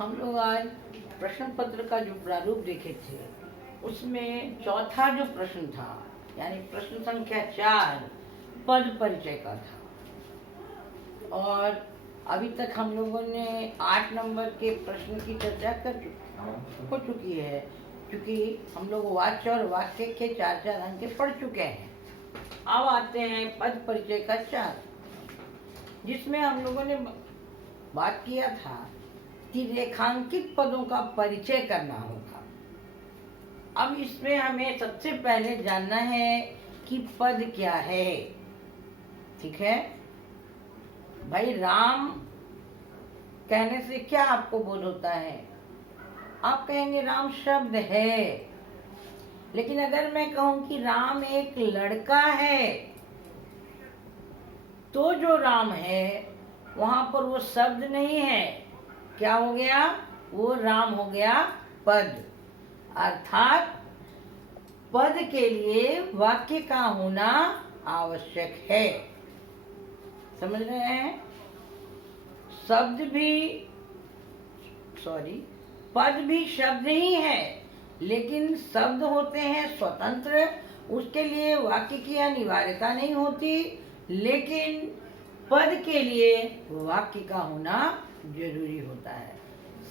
हम लोग आज प्रश्न पत्र का जो प्रारूप देखे थे उसमें चौथा जो प्रश्न था यानी प्रश्न संख्या 4 पद परिचय का था। और अभी तक हम लोगों ने 8 नंबर के प्रश्न की चर्चा हो चुकी है, क्योंकि हम लोग वाच्य और वाक्य के 4-4 अंक पढ़ चुके हैं। अब आते हैं पद परिचय का 4, जिसमें हम लोगों ने बात किया था कि रेखांकित पदों का परिचय करना होगा। अब इसमें हमें सबसे पहले जानना है कि पद क्या है। ठीक है भाई, राम कहने से क्या आपको बोध होता है? आप कहेंगे राम शब्द है, लेकिन अगर मैं कहूं कि राम एक लड़का है तो जो राम है वहां पर वो शब्द नहीं है, क्या हो गया? वो राम हो गया पद। अर्थात पद के लिए वाक्य का होना आवश्यक है। समझ रहे हैं? पद भी शब्द ही है, लेकिन शब्द होते हैं स्वतंत्र, उसके लिए वाक्य की अनिवार्यता नहीं होती, लेकिन पद के लिए वाक्य का होना जरूरी होता है।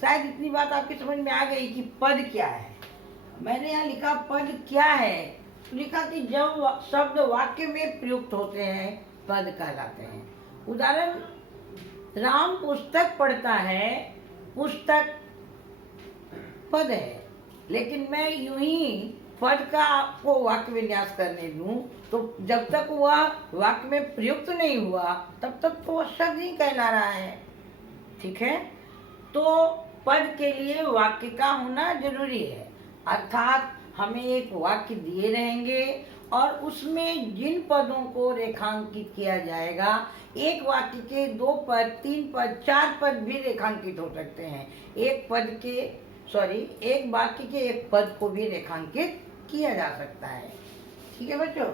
शायद इतनी बात आपकी समझ में आ गई कि पद क्या है। मैंने यहाँ लिखा पद क्या है, तो लिखा कि जब शब्द वाक्य में प्रयुक्त होते हैं पद कहलाते हैं। उदाहरण, राम पुस्तक पढ़ता है, पुस्तक पद है, लेकिन मैं यूं ही पद का आपको वाक्य विन्यास करने दूं तो जब तक वह वाक्य में प्रयुक्त नहीं हुआ तब तक तो वह शब्द ही कहला रहा है। ठीक है, तो पद के लिए वाक्य का होना जरूरी है। अर्थात हमें एक वाक्य दिए रहेंगे और उसमें जिन पदों को रेखांकित किया जाएगा, एक वाक्य के 2 पद, 3 पद, 4 पद भी रेखांकित हो सकते हैं। एक वाक्य के एक पद को भी रेखांकित किया जा सकता है। ठीक है बच्चों,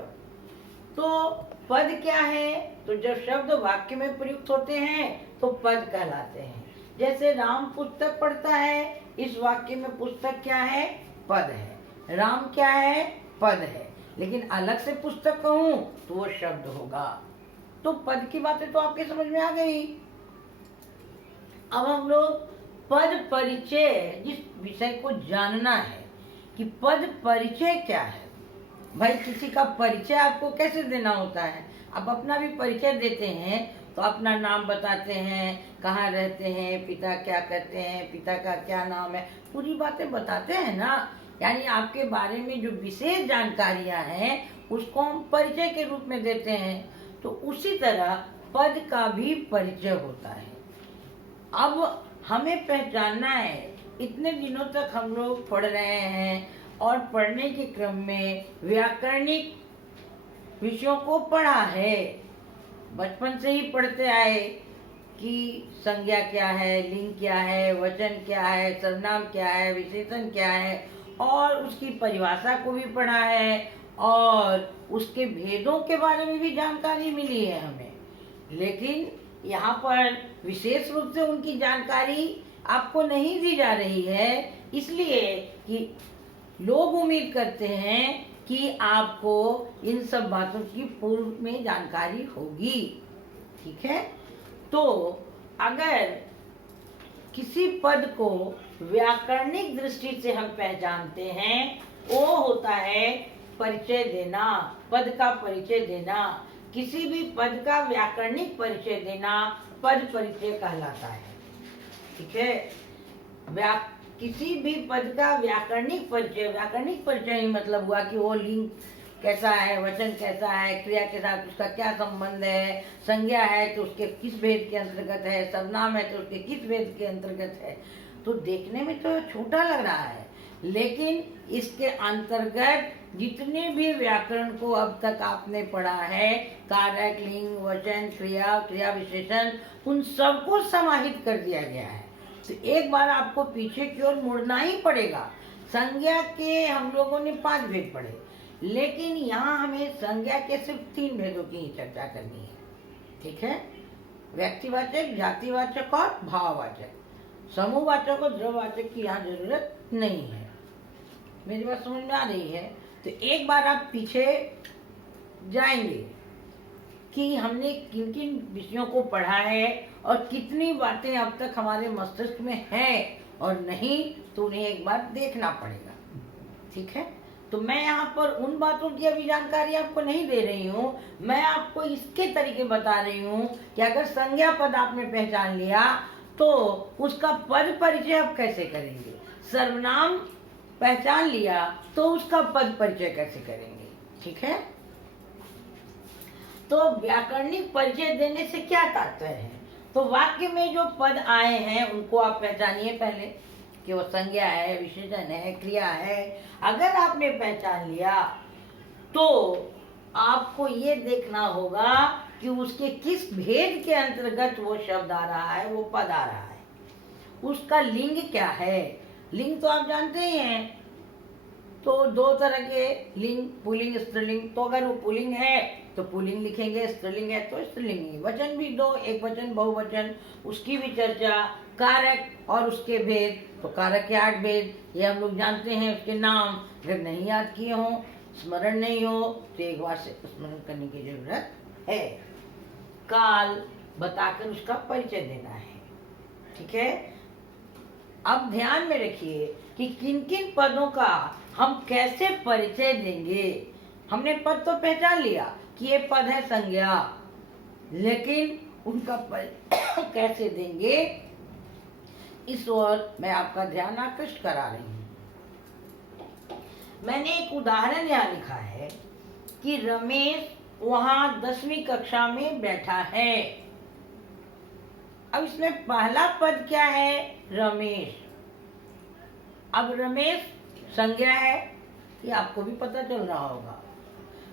तो पद क्या है? तो जब शब्द वाक्य में प्रयुक्त होते हैं तो पद कहलाते हैं। जैसे राम पुस्तक पढ़ता है, इस वाक्य में पुस्तक क्या है? पद है। राम क्या है? पद है। लेकिन अलग से पुस्तक कहूं तो वो शब्द होगा। तो पद की बातें तो आपके समझ में आ गई। अब हम लोग पद परिचय, जिस विषय को जानना है कि पद परिचय क्या है। भाई, किसी का परिचय आपको कैसे देना होता है? आप अपना भी परिचय देते हैं तो अपना नाम बताते हैं, कहाँ रहते हैं, पिता क्या करते हैं, पिता का क्या नाम है, पूरी बातें बताते हैं ना। यानी आपके बारे में जो विशेष जानकारियां हैं उसको हम परिचय के रूप में देते हैं। तो उसी तरह पद का भी परिचय होता है। अब हमें पहचानना है, इतने दिनों तक हम लोग पढ़ रहे हैं और पढ़ने के क्रम में व्याकरणिक विषयों को पढ़ा है। बचपन से ही पढ़ते आए कि संज्ञा क्या है, लिंग क्या है, वचन क्या है, सर्वनाम क्या है, विशेषण क्या है, और उसकी परिभाषा को भी पढ़ा है और उसके भेदों के बारे में भी जानकारी मिली है हमें। लेकिन यहाँ पर विशेष रूप से उनकी जानकारी आपको नहीं दी जा रही है, इसलिए कि लोग उम्मीद करते हैं कि आपको इन सब बातों की पूर्व में जानकारी होगी। ठीक है, तो अगर किसी पद को व्याकरणिक दृष्टि से हम पहचानते हैं, वो होता है परिचय देना, पद का परिचय देना। किसी भी पद का व्याकरणिक परिचय देना पद परिचय कहलाता है। ठीक है, किसी भी पद का व्याकरणिक परिचय ही मतलब हुआ कि वो लिंग कैसा है, वचन कैसा है, क्रिया के साथ उसका क्या संबंध है, संज्ञा है तो उसके किस भेद के अंतर्गत है, सर्वनाम है तो उसके किस भेद के अंतर्गत है। तो देखने में तो छोटा लग रहा है, लेकिन इसके अंतर्गत जितने भी व्याकरण को अब तक आपने पढ़ा है, कारक, लिंग, वचन, क्रिया, क्रिया विशेषण, उन सबको समाहित कर दिया गया है। तो एक बार आपको पीछे की ओर मुड़ना ही पड़ेगा। संज्ञा के हम लोगों ने 5 भेद पढ़े, लेकिन यहाँ हमें संज्ञा के सिर्फ 3 भेदों की ही चर्चा करनी है। ठीक है, व्यक्तिवाचक, जातिवाचक और भाववाचक। समूहवाचक और द्रव्यवाचक की यहाँ जरूरत नहीं है। मेरी बात समझ में आ रही है? तो एक बार आप पीछे जाएंगे कि हमने किन किन विषयों को पढ़ा है और कितनी बातें अब तक हमारे मस्तिष्क में हैं और नहीं, तो उन्हें एक बार देखना पड़ेगा। ठीक है? तो मैं यहाँ पर उन बातों की अभी जानकारी आपको नहीं दे रही हूँ, मैं आपको इसके तरीके बता रही हूँ कि अगर संज्ञा पद आपने पहचान लिया तो उसका पद परिचय आप कैसे करेंगे, सर्वनाम पहचान लिया तो उसका पद परिचय कैसे करेंगे। ठीक है? तो व्याकरणिक परिचय देने से क्या तात्पर्य है? तो वाक्य में जो पद आए हैं उनको आप पहचानिए पहले कि वो संज्ञा है, विशेषण है, क्रिया है। अगर आपने पहचान लिया तो आपको ये देखना होगा कि उसके किस भेद के अंतर्गत वो शब्द आ रहा है, वो पद आ रहा है, उसका लिंग क्या है। लिंग तो आप जानते ही हैं, तो दो तरह के लिंग, पुल्लिंग स्त्रीलिंग। तो अगर वो पुल्लिंग है तो पुल्लिंग लिखेंगे, स्त्रीलिंग है तो स्त्रीलिंग। वचन भी दो, एक वचन, बहुवचन, उसकी भी चर्चा। कारक और उसके भेद, तो कारक के 8 भेद ये हम लोग जानते हैं, उसके नाम अगर नहीं याद किए हों, स्मरण नहीं हो तो एक बार से स्मरण करने की जरूरत है। काल बताकर उसका परिचय देना है। ठीक है? अब ध्यान में रखिए कि किन किन पदों का हम कैसे परिचय देंगे। हमने पद तो पहचान लिया कि ये पद है संज्ञा, लेकिन उनका परिचय कैसे देंगे, इस ओर मैं आपका ध्यान आकृष्ट करा रही हूँ। मैंने एक उदाहरण यहाँ लिखा है कि रमेश वहां 10वीं कक्षा में बैठा है। अब इसमें पहला पद क्या है? रमेश। अब रमेश संज्ञा है, ये आपको भी पता चल रहा होगा।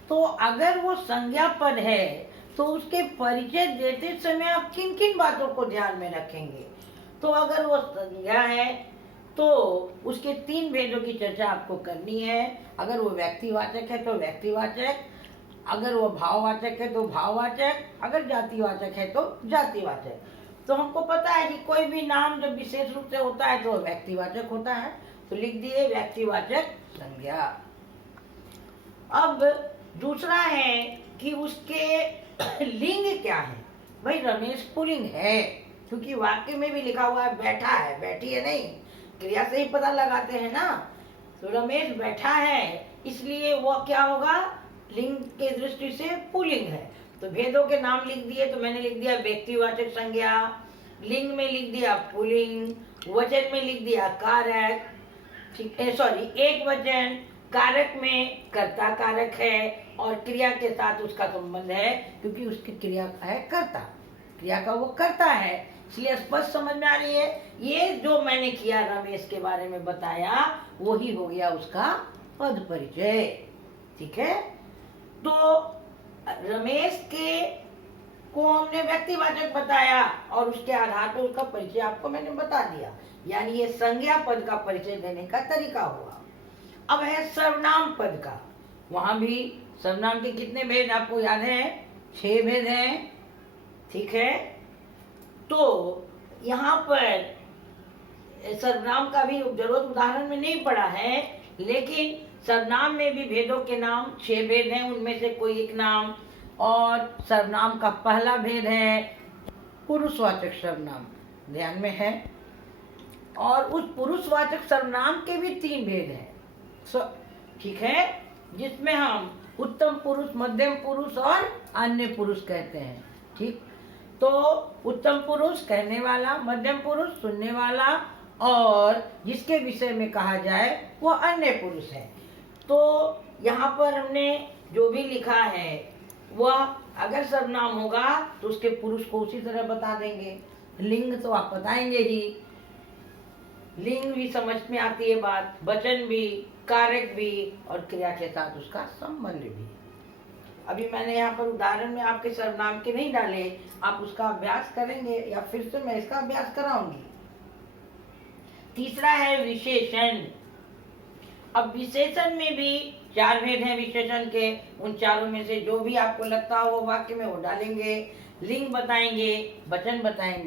तो अगर वो संज्ञा पद है तो उसके परिचय देते समय आप किन किन बातों को ध्यान में रखेंगे? तो अगर वो संज्ञा है तो उसके 3 भेदों की चर्चा आपको करनी है। अगर वो व्यक्तिवाचक है तो व्यक्तिवाचक, अगर वो भाववाचक है तो भाववाचक, अगर जातिवाचक है तो जातिवाचक। तो हमको पता है कि कोई भी नाम जब विशेष रूप से होता है तो व्यक्तिवाचक होता है, तो लिख दिए व्यक्तिवाचक संज्ञा। अब दूसरा है कि उसके लिंग क्या है। भाई रमेश पुल्लिंग है, क्योंकि वाक्य में भी लिखा हुआ है बैठा है, बैठी है नहीं, क्रिया से ही पता लगाते हैं ना। तो रमेश बैठा है, इसलिए वो क्या होगा, लिंग के दृष्टि से पुल्लिंग है। तो भेदों के नाम लिख दिए, तो मैंने लिख दिया व्यक्तिवाचक संज्ञा, लिंग में लिख दिया पुल्लिंग, वचन में लिख दिया कारक। ठीक है, सॉरी, एक वचन, कारक में कर्ता कारक है और क्रिया के साथ उसका संबंध है, क्योंकि उसकी क्रिया है कर्ता, क्रिया का वो करता है, इसलिए स्पष्ट समझ में आ रही है। ये जो मैंने किया रमेश के बारे में बताया, वही हो गया उसका पद परिचय। ठीक है? तो रमेश के को हमने व्यक्तिवाचक बताया और उसके आधार पर उसका परिचय आपको मैंने बता दिया, यानी ये संज्ञा पद का परिचय देने का तरीका हुआ। अब है सर्वनाम पद का। वहां भी सर्वनाम के कितने भेद आपको याद है? 6 भेद हैं। ठीक है? तो यहाँ पर सर्वनाम का भी जरूरत उदाहरण में नहीं पड़ा है, लेकिन सर्वनाम में भी भेदों के नाम 6 भेद हैं, उनमें से कोई एक नाम। और सर्वनाम का पहला भेद है पुरुषवाचक सर्वनाम, ध्यान में है। और उस पुरुषवाचक सर्वनाम के भी 3 भेद हैं। ठीक है? जिसमें हम उत्तम पुरुष, मध्यम पुरुष और अन्य पुरुष कहते हैं। ठीक? तो उत्तम पुरुष कहने वाला, मध्यम पुरुष सुनने वाला, और जिसके विषय में कहा जाए वो अन्य पुरुष है। तो यहाँ पर हमने जो भी लिखा है वह अगर सर्वनाम होगा तो उसके पुरुष को उसी तरह बता देंगे। लिंग तो आप बताएंगे ही, लिंग भी समझ में आती है बात, वचन भी, कारक भी और क्रिया के साथ उसका संबंध भी। अभी मैंने यहाँ पर उदाहरण में आपके सर्वनाम के नहीं डाले, आप उसका अभ्यास करेंगे या फिर से मैं इसका अभ्यास कराऊंगी। तीसरा है विशेषण। अब विशेषण में भी 4 भेद हैं विशेषण के, उन चारों में से जो भी आपको लगता हो वाक्य में वो डालेंगे। लिंग बताएंगे, वचन बताएंगे,